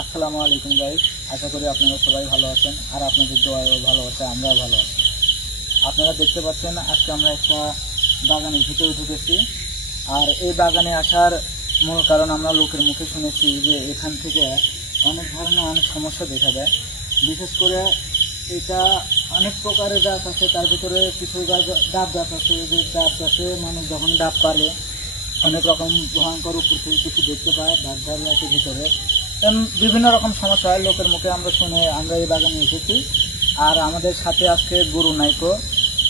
আসসালামু আলাইকুম গাইজ আশা করি আপনারা সবাই ভালো আছেন আর আপনাদের দোয়াও ভালো আছে, আমরাও ভালো আছি। আপনারা দেখতে পাচ্ছেন, আজকে আমরা একটা বাগানের ভিতরে ঢুকেছি। আর এই বাগানে আসার মূল কারণ আমরা লোকের মুখে শুনেছি যে এখান থেকে অনেক ধরনের অনেক সমস্যা দেখা দেয়। বিশেষ করে এটা অনেক প্রকারের গাছ আছে, তার ভিতরে কিছু গাছ, ডাব গাছ আছে যে ডাব গাছে মানুষ যখন ডাব পারে অনেক রকম ভয়ঙ্কর উপর থেকে কিছু দেখতে পায়, ডাব ঝাড় গাছের ভিতরে। বিভিন্ন রকম সমস্যা হয় লোকের মুখে, আমরা শুনে, আমরা এই বাগানে এসেছি। আর আমাদের সাথে আজকে গুরু নাইকো,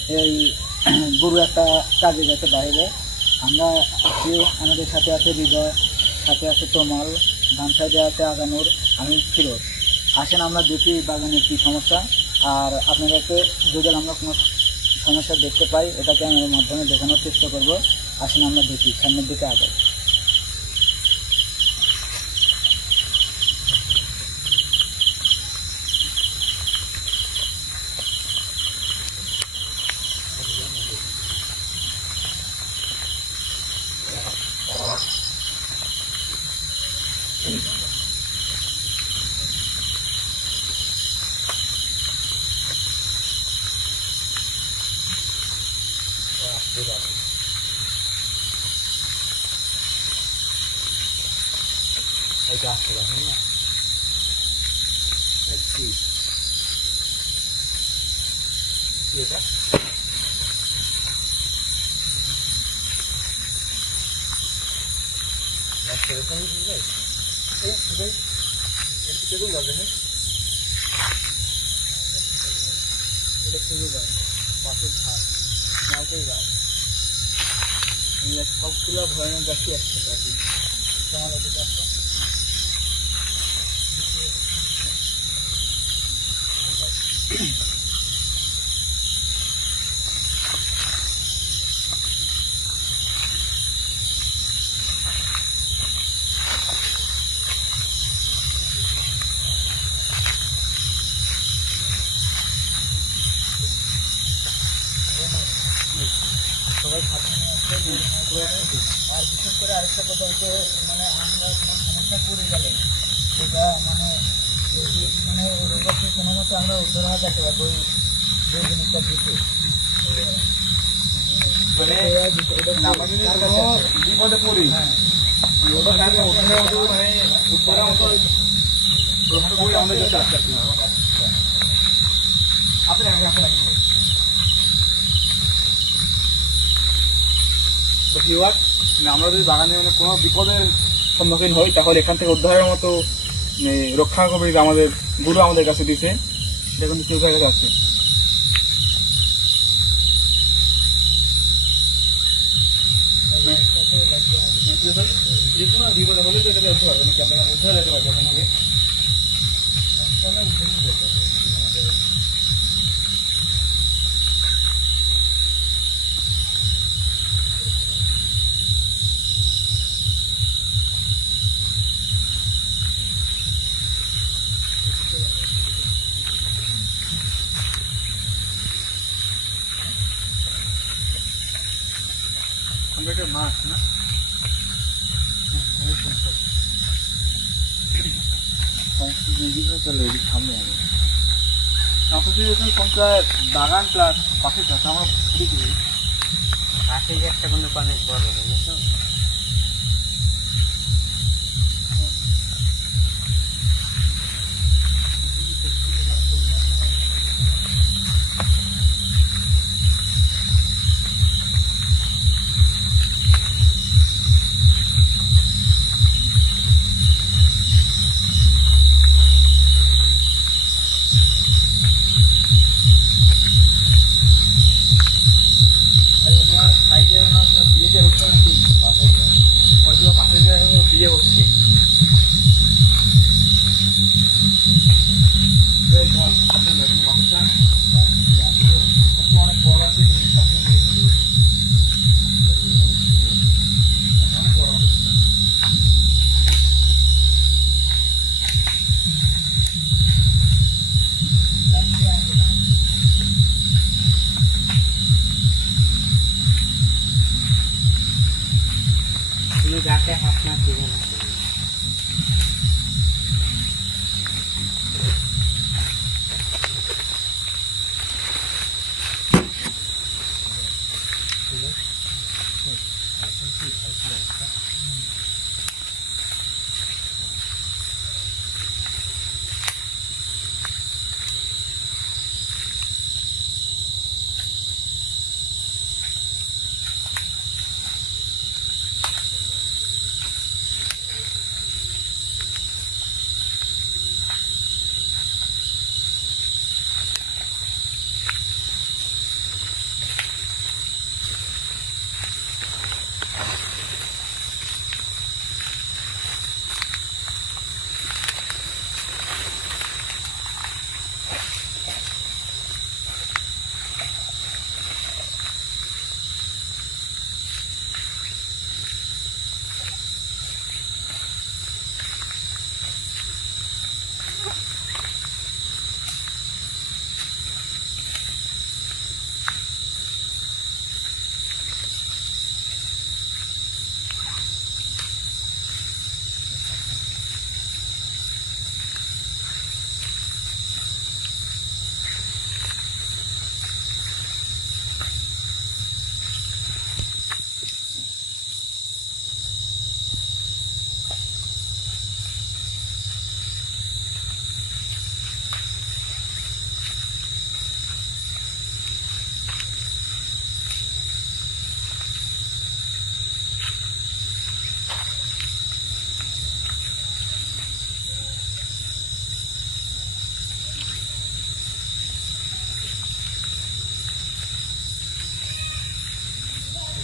এই গুরু একটা কাজে গেছে বাইরে। আমরা আমাদের সাথে আছে হৃদয় সাথে আছে তমাল ধান সাইডে আছে আগানুর, আমি ফিরোজ। আসেন আমরা দেখি বাগানের কী সমস্যা। আর আপনাদেরকে যদি আমরা কোনো সমস্যা দেখতে পাই এটা ক্যামেরার মাধ্যমে দেখানোর চেষ্টা করব। আসেন আমরা দেখি, সামনের দিকে আগাই এটা আসতে পারেন না এটা এটা শুরু গাছ পাশের ঝাড় নারকেল গাছ সবগুলো ভয়ানক গাছই একসাথে আছে। গাছটা সবাই সাবধানে আছে আর বিশেষ করে আরেকটা কথা হচ্ছে মানে আমরা সমস্যা পড়ে গেলে সেটা মানে মানে ওই কাছে কোনো মতো আমরা উদ্ধার হওয়া যেতে পারব ওই যে জিনিসটা দিতে মানে? বিপদে পড়ি। হ্যাঁ। ওটা মানে আমাদের আপনি আপনি তো ভিউয়ার আমরা যদি বাগানে মানে কোনো বিপদের সম্মুখীন হই, তাহলে এখান থেকে উদ্ধারের মতো রক্ষা কবি আমাদের, গুরু আমাদের কাছে দিছে। সেটা কিন্তু কেউ কাছে আছে যে কোনো বিপদে হলে তো এটা হতে পারবে না কেন উদ্ধার হতে পারবে সামনে আগে আপনাদের এখানে কোনটা বাগান প্লাস পাখির চাষ আমরা ঘুরে ঘুরে একটা কিন্তু অনেক বড় বুঝেছ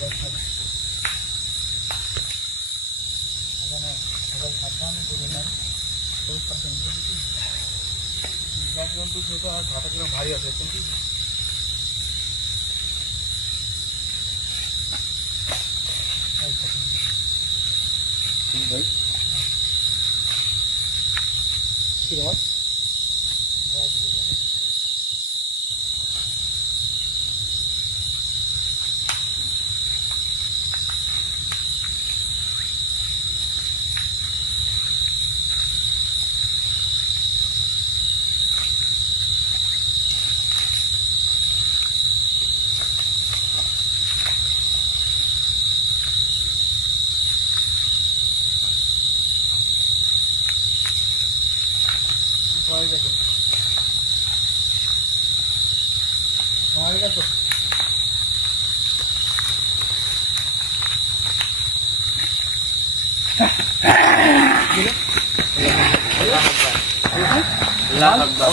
এখানে ভারী আছে কিন্তু ভাই কী রস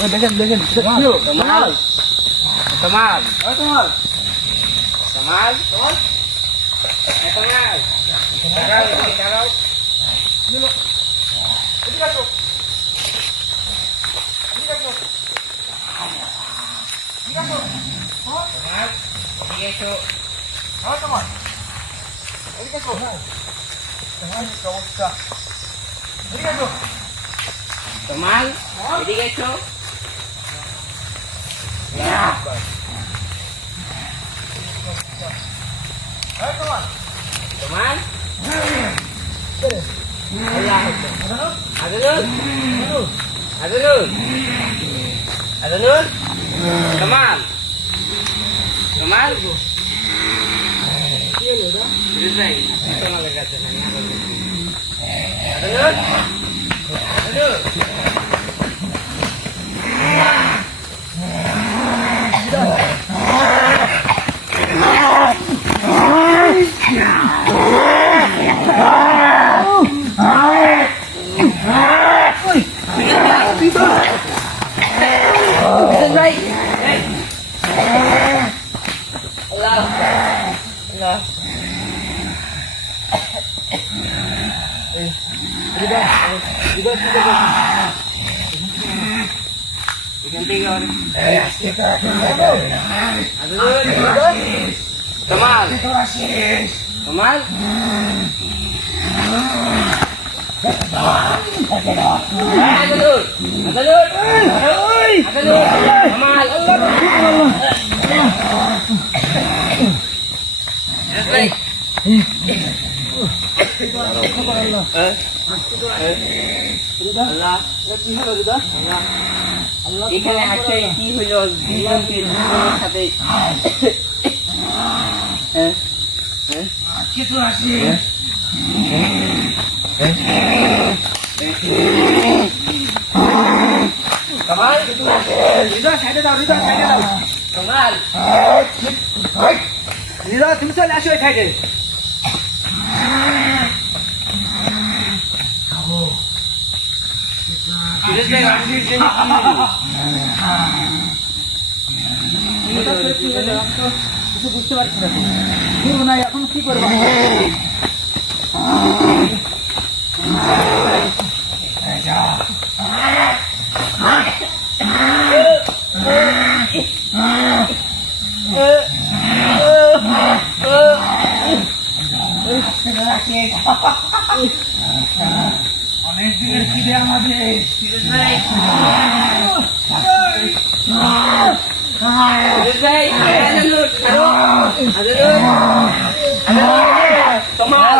দেখেন দেখেন তোমার তোমার তোমার তোমার তোমার দাঁড়াও এদিকে দাঁড়াও এদিকে আসো এদিকে আসো এদিকে আসো তোমার এদিকে এসো হ্যাঁ তোমার এদিকে আসো তোমার কি অবস্থা এদিকে আসো তোমার এদিকে এসো হ্যাঁ তোমার তোমার আল্লাহ আদনুর আদনুর আদনুর তোমার তোমার ভাই তোমার কাছে না আদনুর আদনুর ভাই আল্লাহ আল্লাহ এখান থেকে তোমার তোমার আদালুর আদালুর আদালুর তোমার আল্লাহ এখানে আছে কি হইল দুজনকে দুজনের সাথে হ্যাঁ কামাল হৃদয় সাইডে দাও হৃদয় সাইডে দাও কামাল হৃদয় তুমি চলে আসো এই সাইডে ফিরোজ ভাই আপনি কি বুঝতে পারছি না এখন কি করব অনেক দিনের খিদে আমাদের ফিরোজ ভাই ফিরোজ ভাই আদালুর ছাড়ো আদালুর আদালুর কামাল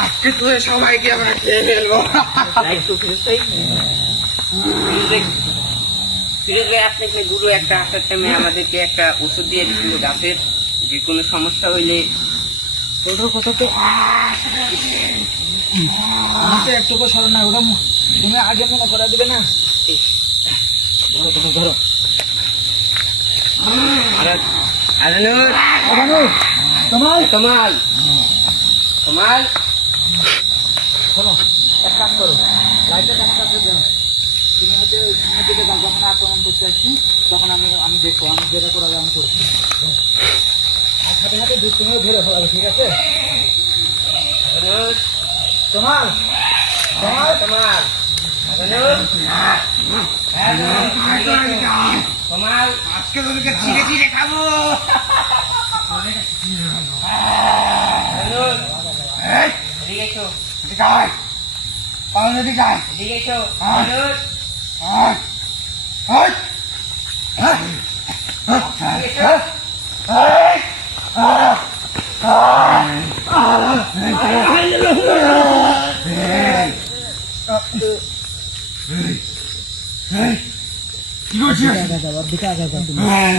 আজকে তো সবাইকে আমরা খেয়ে ফেলব। ফিরোজ ভাই আপনি গুরু একটা আসার টাইমে আমাদেরকে একটা ওষুধ দিয়ে দিয়েছিল গাছের। যে কোনো সমস্যা হইলে ওটার কথা তো না ওটা তুমি আগে মনে করা দিবে না। ধরো তোমার? তোমাল শোনো এক কাজ করো লাইটটা কাজ করতে দাও তুমি ওই সামনের দিকে যাও যখন আক্রমণ করতে আসছি তখন আমি আমি দেখব আমি যেটা করা যায় আমি করছি। আর সাথে সাথে দুধ তুমিও ধরে ফেলাবে ঠিক আছে? তোমার তোমার। তোমাল আদানুর তোমাল আজকে তোদেরকে ছিঁড়ে ছিঁড়ে খাব। আদানুর এদিকে এদিকে আদানুর এদিকে এসো।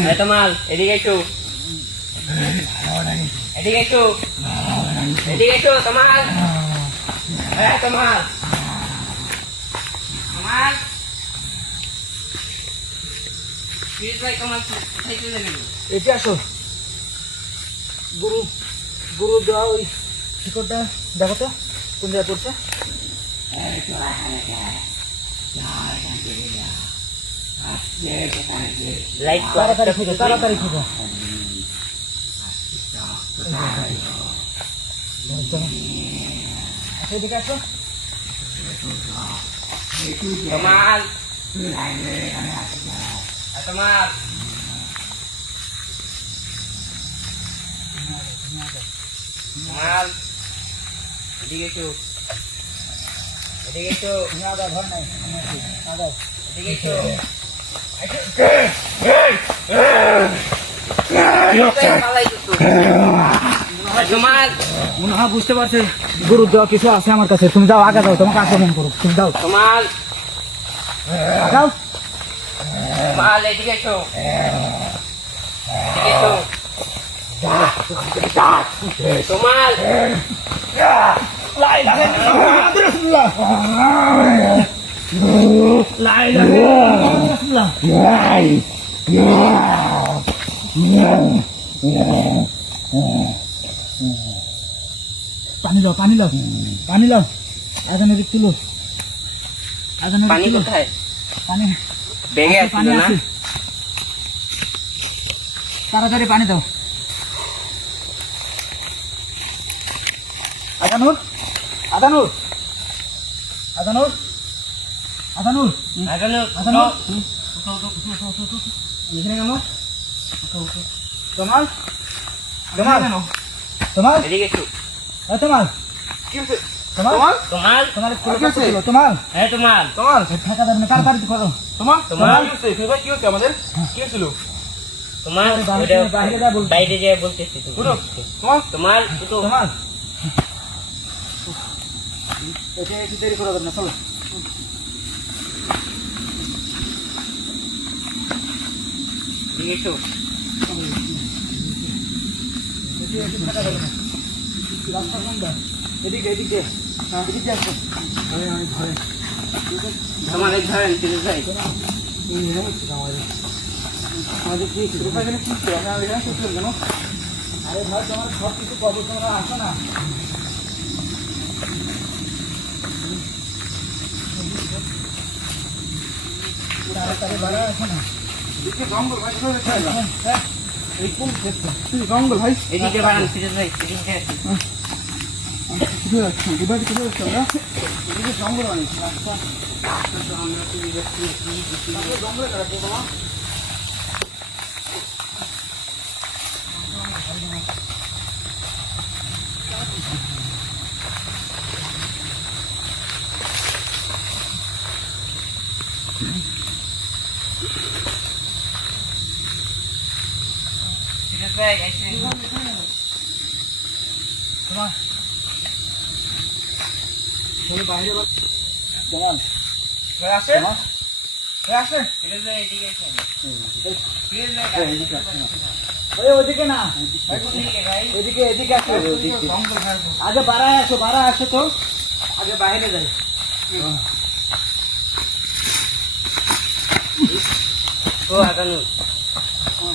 এই তোমাল এদিকে এসো। এদিকে এসো। এদিকে এই তোমাল তোমাল প্লিজ ভাই তোমাল কোথায় চলে গেল এটি আসো গুরু গুরু দেওয়া ওই শিকড়টা দেখো তো কোন জায়গায় পড়ছে লাইট তাড়াতাড়ি খুঁজো তাড়াতাড়ি খুঁজো এদিকে আসো তোমাল তোমাল তোমাল এদিকে এসো এদিকে এসো না দাও ঘর নাই না দাও এদিকে এসো পালাই তো তোমাল মনে হয় বুঝতে পারছে গুরু দেওয়া কিছু আছে আমার কাছে। তুমি যাও আগে যাও তোমাকে আক্রমণ করো তুমি যাও। তোমাল যাও তোমাল এদিকে এসো। এসো। তোমাল পানি লাও পানি লাও পানি লাও আগানে দিক তুলো। আগানে পানি কোথায়? পানি বেগে আছে, পানি আছে। তাড়াতাড়ি পানি দাও। আদানুর আদানুর আদানুর আদানুর আদানুর আদানুর এখানে কেন তোমার তোমার তোমার? এদিকে এসো এ তোমার? তোমার? তোমাল তোমার? স্কুলে কত তোমার? হ্যাঁ তোমার। ঠাকা দেবে না তাড়াতাড়ি করো। তোমার? তোমার? কি হচ্ছে আমাদের? কি হয়েছিল? তোমার? বাইরে- যা বলছি। বাইরে যেয়ে বলতেছি তোমার? তোমার? দুটো তোমার? এটা একটু দেরি করে দেবে না চলো। এদিকে এসো এদিকে একটু। ঠাকা দেবে না রাস্তা কোনটা এদিকে এদিকে এদিকে আসো আমি ঘরে তোমার এই ধরেন ফিরোজ ভাই আমাদের কি কি আমি আরে ভাই তোমার সব কিছু কবে তোমরা আসো না তাড়াতাড়ি বাড়া আসো না জঙ্গল হ্যাঁ ক্ষেত্রে? কি? জঙ্গল ভাই এদিকে বাড়ান ফিরোজ ভাই এদিকে আসো। কোথায় যাচ্ছি কোথায় কোথায় যাচ্ছি আমরা এদিকে জঙ্গল অনেক রাস্তা জঙ্গলে কাটাচ্ছে তোমার ফিরোজ ভাই আইসে তোমার তুমি বাইরে আসে? আসে? ফিরে এদিকে না। এদিকে। এদিকে আসো আগে বাড়ায় আসো বাড়ায় আসো তো। আগে বাইরে যাই। ও আগানু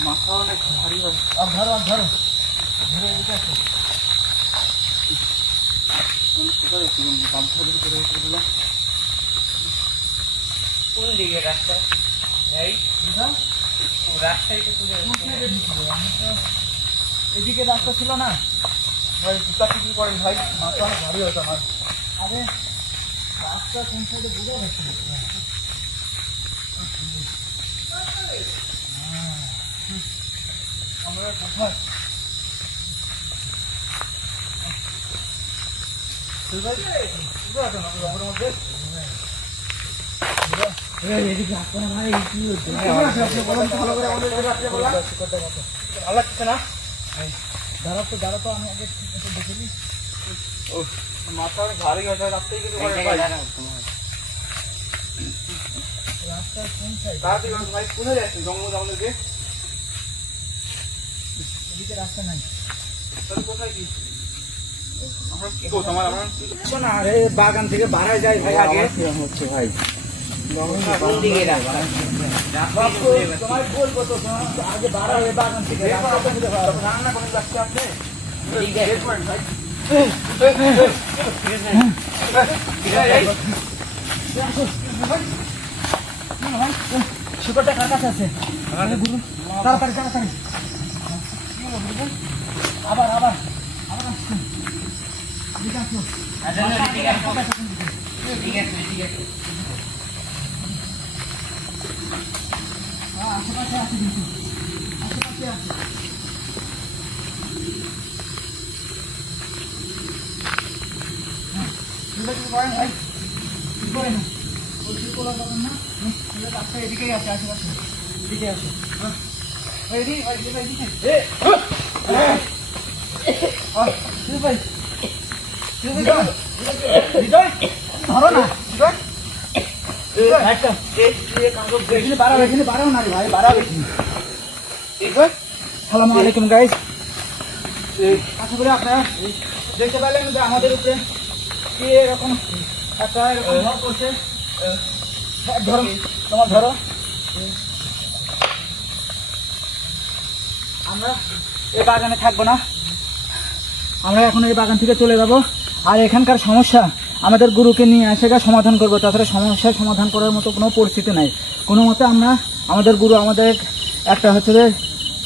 মাথা অনেক ভারী হয়। ধরো ধরো। ধরো এদিকে আসো কোথায় যাচ্ছি বাধ্য ভিতরে দিলাম কোন দিকে রাস্তা? এই রাস্তায় তো এদিকে রাস্তা ছিল না। ভাই জুতা কি করেন ভাই মাথা অনেক ভারী হতো আমার। আরে রাস্তা কোন সাইডে বুঝে যাচ্ছে আমরা কোথায় এদিকে রাস্তা না ভাই কি হচ্ছে মাথা ভারী করে ভাই রাস্তা কোন সাইড কোথায় যাচ্ছি জঙ্গল আমাদেরকে এদিকে রাস্তা নাই কোথায় কি বাগান থেকে বাড়ায় যায় ভাই আগে হচ্ছে ভাই। রান্না করে কাছে আছে তাড়াতাড়ি তাড়াতাড়ি আবার আবার আসো এদিকে আসো হ্যাঁ, আশেপাশে আছে কিন্তু আশেপাশে আছে হ্যাঁ, করেন ভাই কিছু করেন না ওই শিকড়টা করেন না রাস্তা এদিকেই আছে আশেপাশে এদিকে আছে হ্যাঁ। এদিকে এদিকে ভাই ধরো না সালামু আলাইকুম গাইস আশা করি আপনারা দেখতে পেলেন যে আমাদের উপরে কি এরকম একটা এরকম ঝড় করছে ধরো তোমার ধরো আমরা এই বাগানে থাকব না। আমরা এখন এই বাগান থেকে চলে যাব। আর এখানকার সমস্যা আমাদের গুরুকে নিয়ে এসে গা সমাধান করব। তাছাড়া সমস্যার সমাধান করার মতো কোনো পরিস্থিতি নাই। কোনো মতে আমরা আমাদের গুরু আমাদের একটা হচ্ছে যে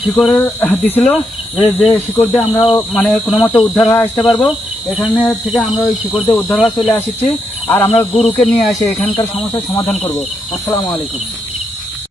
শিকড়ের দিছিল যে যে শিকড় দিয়ে আমরা মানে কোনো মতে উদ্ধার হয়ে আসতে পারব। এখানে থেকে আমরা ওই শিকড় দিয়ে উদ্ধার হয়ে চলে আসছি। আর আমরা গুরুকে নিয়ে এসে এখানকার সমস্যার সমাধান করব। আসসালামু আলাইকুম।